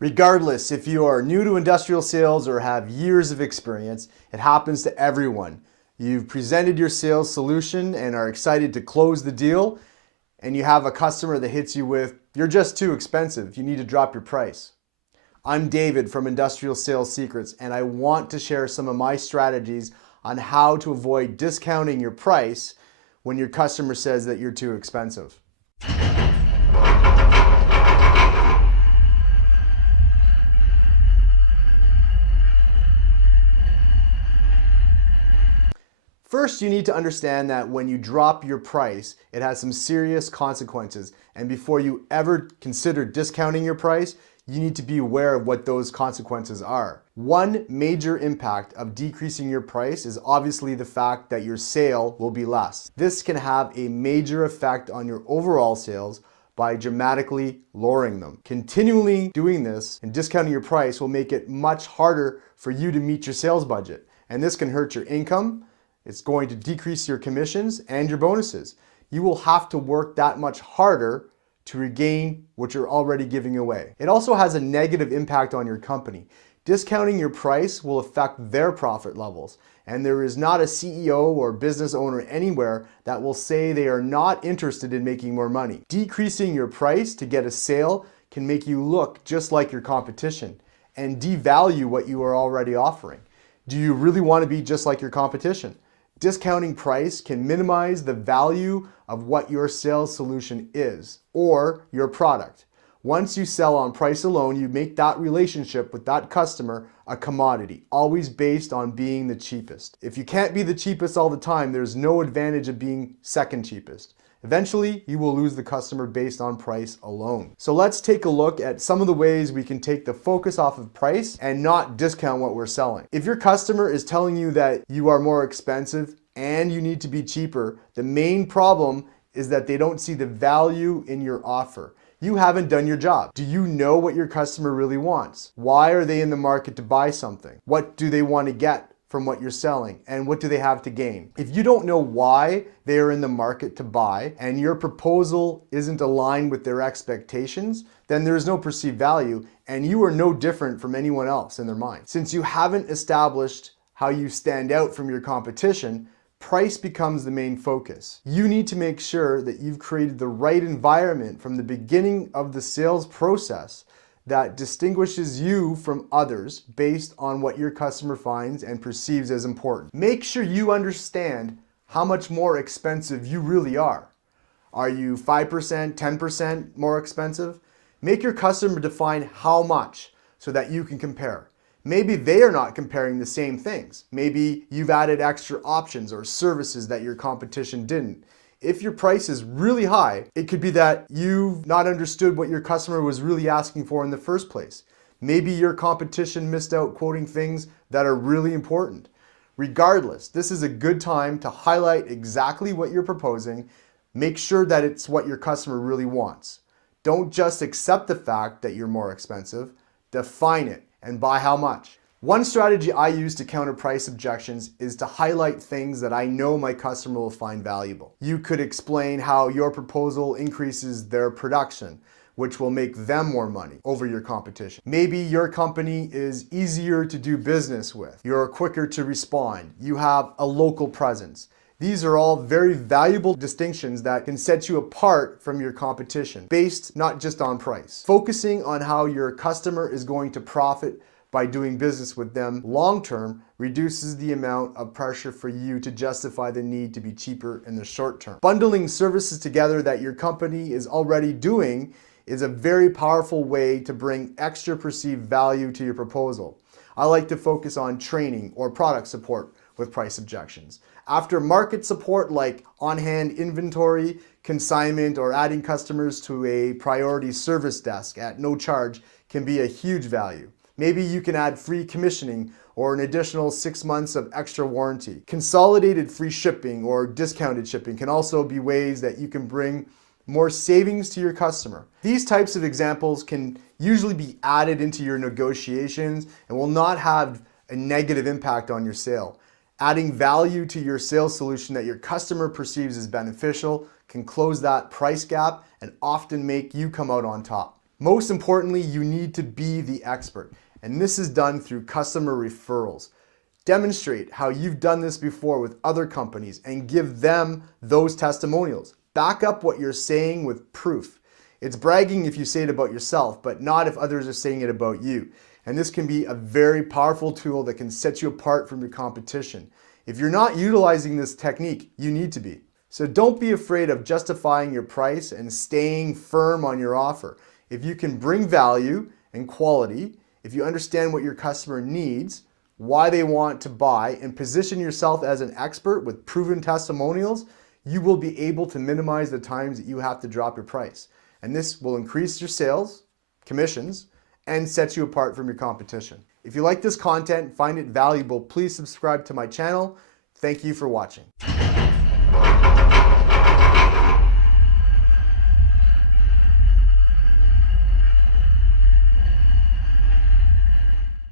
Regardless if you are new to industrial sales or have years of experience, it happens to everyone. You've presented your sales solution and are excited to close the deal, and you have a customer that hits you with, "You're just too expensive, you need to drop your price." I'm David from Industrial Sales Secrets, and I want to share some of my strategies on how to avoid discounting your price when your customer says that you're too expensive. First, you need to understand that when you drop your price, it has some serious consequences. And before you ever consider discounting your price, you need to be aware of what those consequences are. One major impact of decreasing your price is obviously the fact that your sale will be less. This can have a major effect on your overall sales by dramatically lowering them. Continually doing this and discounting your price will make it much harder for you to meet your sales budget. And this can hurt your income. It's going to decrease your commissions and your bonuses. You will have to work that much harder to regain what you're already giving away. It also has a negative impact on your company. Discounting your price will affect their profit levels, and there is not a CEO or business owner anywhere that will say they are not interested in making more money. Decreasing your price to get a sale can make you look just like your competition and devalue what you are already offering. Do you really want to be just like your competition? Discounting price can minimize the value of what your sales solution is or your product. Once you sell on price alone, you make that relationship with that customer a commodity, always based on being the cheapest. If you can't be the cheapest all the time, there's no advantage of being second cheapest. Eventually, you will lose the customer based on price alone. So let's take a look at some of the ways we can take the focus off of price and not discount what we're selling. If your customer is telling you that you are more expensive and you need to be cheaper, the main problem is that they don't see the value in your offer. You haven't done your job. Do you know what your customer really wants? Why are they in the market to buy something? What do they want to get from what you're selling, and what do they have to gain? If you don't know why they are in the market to buy and your proposal isn't aligned with their expectations, then there is no perceived value and you are no different from anyone else in their mind. Since you haven't established how you stand out from your competition, price becomes the main focus. You need to make sure that you've created the right environment from the beginning of the sales process that distinguishes you from others based on what your customer finds and perceives as important. Make sure you understand how much more expensive you really are. Are you 5%, 10% more expensive? Make your customer define how much so that you can compare. Maybe they are not comparing the same things. Maybe you've added extra options or services that your competition didn't. If your price is really high, it could be that you've not understood what your customer was really asking for in the first place. Maybe your competition missed out quoting things that are really important. Regardless, this is a good time to highlight exactly what you're proposing. Make sure that it's what your customer really wants. Don't just accept the fact that you're more expensive. Define it and by how much. One strategy I use to counter price objections is to highlight things that I know my customer will find valuable. You could explain how your proposal increases their production, which will make them more money over your competition. Maybe your company is easier to do business with. You're quicker to respond. You have a local presence. These are all very valuable distinctions that can set you apart from your competition, based not just on price. Focusing on how your customer is going to profit by doing business with them long-term reduces the amount of pressure for you to justify the need to be cheaper in the short term. Bundling services together that your company is already doing is a very powerful way to bring extra perceived value to your proposal. I like to focus on training or product support with price objections. After market support like on-hand inventory, consignment, or adding customers to a priority service desk at no charge can be a huge value. Maybe you can add free commissioning or an additional 6 months of extra warranty. Consolidated free shipping or discounted shipping can also be ways that you can bring more savings to your customer. These types of examples can usually be added into your negotiations and will not have a negative impact on your sale. Adding value to your sales solution that your customer perceives as beneficial can close that price gap and often make you come out on top. Most importantly, you need to be the expert, and this is done through customer referrals. Demonstrate how you've done this before with other companies and give them those testimonials. Back up what you're saying with proof. It's bragging if you say it about yourself, but not if others are saying it about you. And this can be a very powerful tool that can set you apart from your competition. If you're not utilizing this technique, you need to be. So don't be afraid of justifying your price and staying firm on your offer. If you can bring value and quality, if you understand what your customer needs, why they want to buy, and position yourself as an expert with proven testimonials, you will be able to minimize the times that you have to drop your price. And this will increase your sales, commissions, and set you apart from your competition. If you like this content, find it valuable, please subscribe to my channel. Thank you for watching.